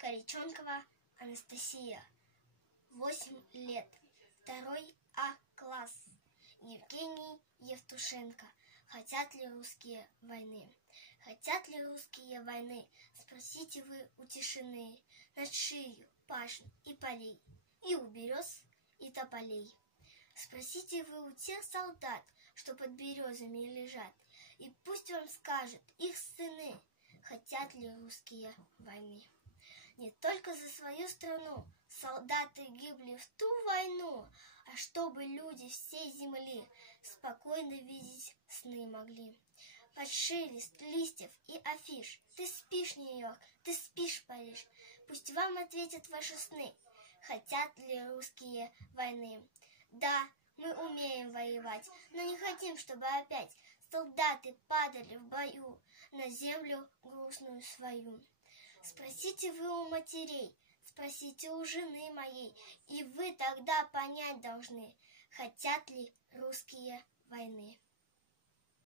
Кориченкова Анастасия, 8 лет, 2 А класс. Евгений Евтушенко. Хотят ли русские войны? Хотят ли русские войны? Спросите вы у тишины, над шею пашн и полей, и у берез, и тополей. Спросите вы у тех солдат, что под березами лежат, и пусть вам скажут их сыны, хотят ли русские войны. Не только за свою страну солдаты гибли в ту войну, а чтобы люди всей земли спокойно видеть сны могли. Под шелест листьев и афиш ты спишь, Нью-Йорк, ты спишь, Париж. Пусть вам ответят ваши сны, хотят ли русские войны. Да, мы умеем воевать, но не хотим, чтобы опять солдаты падали в бою на землю грустную свою. Спросите вы у матерей, спросите у жены моей, и вы тогда понять должны, хотят ли русские войны.